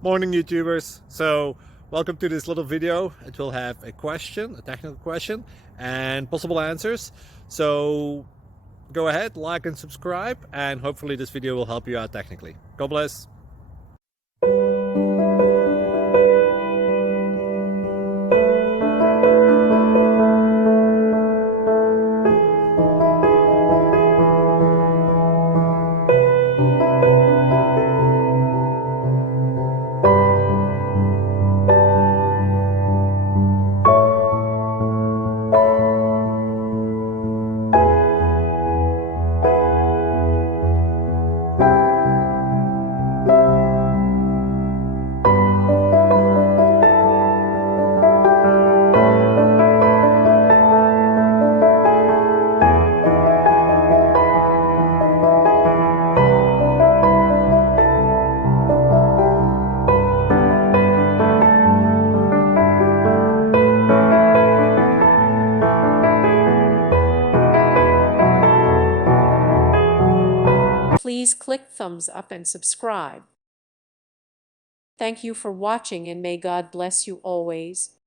Morning, YouTubers. So welcome to this little video. It will have a question, a technical question, and possible answers. So go ahead, like and subscribe, and hopefully this video will help you out technically. God bless. Please click thumbs up and subscribe. Thank you for watching, and may God bless you always.